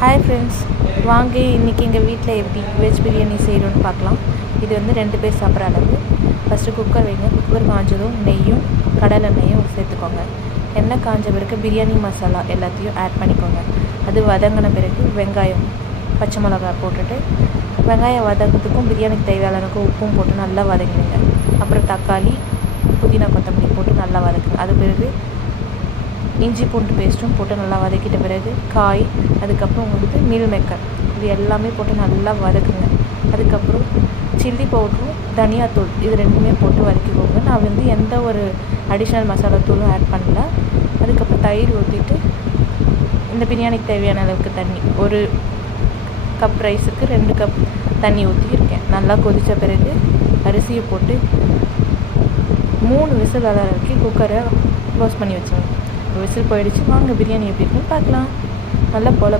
Hi friends, வாங்க இன்றைக்கி எங்கள் வீட்டில் எப்படி வெஜ் பிரியாணி செய்யணும்னு பார்க்கலாம். இது வந்து 2 பேர் சாப்பிட்ற அளவு. ஃபஸ்ட்டு குக்கர் வைங்க. குக்கர் காஞ்சதும் நெய்யும் கடலெண்ணெயும் சேர்த்துக்கோங்க. எண்ணெய் காஞ்ச பிறகு பிரியாணி மசாலா எல்லாத்தையும் ஆட் பண்ணிக்கோங்க. அது வதங்கின பிறகு வெங்காயம், பச்சை மிளகாய் போட்டுட்டு வெங்காயம் வதங்கிறதுக்கும் பிரியாணிக்கு தேவையான அளவுக்கு உப்பும் போட்டு நல்லா வதங்கிடுங்க. அப்புறம் தக்காளி, புதினா, கொத்தமல்லி போட்டு நல்லா வதக்குங்க. அது பிறகு இஞ்சி பூண்டு பேஸ்ட்டும் போட்டு நல்லா வதக்கிட்ட பிறகு காய், அதுக்கப்புறம் வந்து மீல் மேக்கர், இது எல்லாமே போட்டு நல்லா வதக்குங்க. அதுக்கப்புறம் சில்லி பவுட்ரும் தனியாத்தூள் இது 2மே போட்டு வதக்கிக்கோங்க. நான் வந்து எந்த ஒரு அடிஷ்னல் மசாலா தூளும் ஆட் பண்ணல. அதுக்கப்புறம் தயிர் ஊற்றிட்டு இந்த பிரியாணிக்கு தேவையான அளவுக்கு தண்ணி, ஒரு கப் ரைஸுக்கு 2 கப் தண்ணி ஊற்றிருக்கேன். நல்லா கொதித்த பிறகு அரிசியை போட்டு 3 விசில் வர வரைக்கும் குக்கரை க்ளோஸ் பண்ணி வச்சுருங்க. விசில் போயிடுச்சு. வாங்க பிரியாணி எப்படி இருக்குன்னு பார்க்கலாம். நல்லா போல